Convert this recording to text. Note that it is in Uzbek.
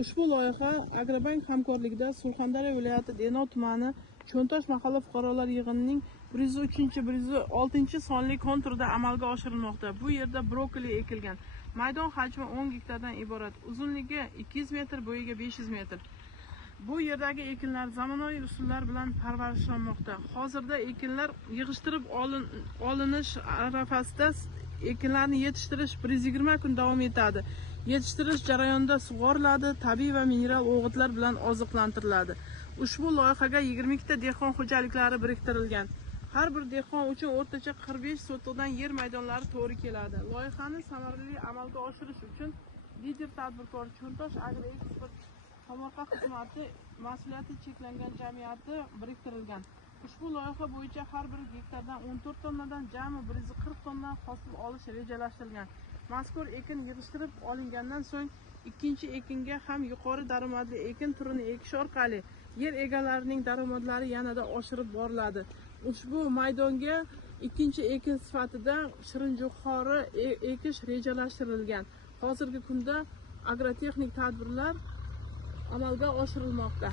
Ushbu loyiha Agrobank hamkorligida Surxondaryo viloyati Denov tumani Cho'ntosh mahalla fuqarolar yig'inining 103-106 sonli konturida amalga oshirilmoqda. Bu yerda brokoli ekilgan. Maydon hajmi 10 gektardan iborat. Uzunligi 200 metr, bo'yiga 500 metr. Bu yerdagi ekinlar zamonaviy usullar bilan parvarishlanmoqda. Hozirda ekinlar yig'ishtirib olinish arafasida. Ekinlarni yetishtirish 120 kun davom etadi. Yetishtirish jarayonida sug'oriladi, tabiiy va mineral o'g'itlar bilan oziqlantiriladi. Ushbu loyihaga 22 ta dehqon xo'jaliklari biriktirilgan. Har bir dehqon uchun o'rtacha 45 sotixdan yer maydonlari to'g'ri keladi. Loyihani samarali amalga oshirish uchun lider tadbirkor Cho'ntosh Agroeksport tomorqa xizmati mas'uliyati cheklangan jamiyati biriktirilgan. Ushbu loyiha bo'yicha har bir gektardan 14 tonnadan jami 140 tonna hosil olish rejalashtirilgan. Mazkur ekin yig'ishtirib olingandan so'ng ikkinchi ekinga ham yuqori daromadli ekin turini ekish orqali yer egalarining daromadlari yanada oshirib boriladi. Ushbu maydonga ikkinchi ekin sifatida shirinjo'xori ekish rejalashtirilgan. Hozirgi kunda agrotexnik tadbirlar amalga oshirilmoqda.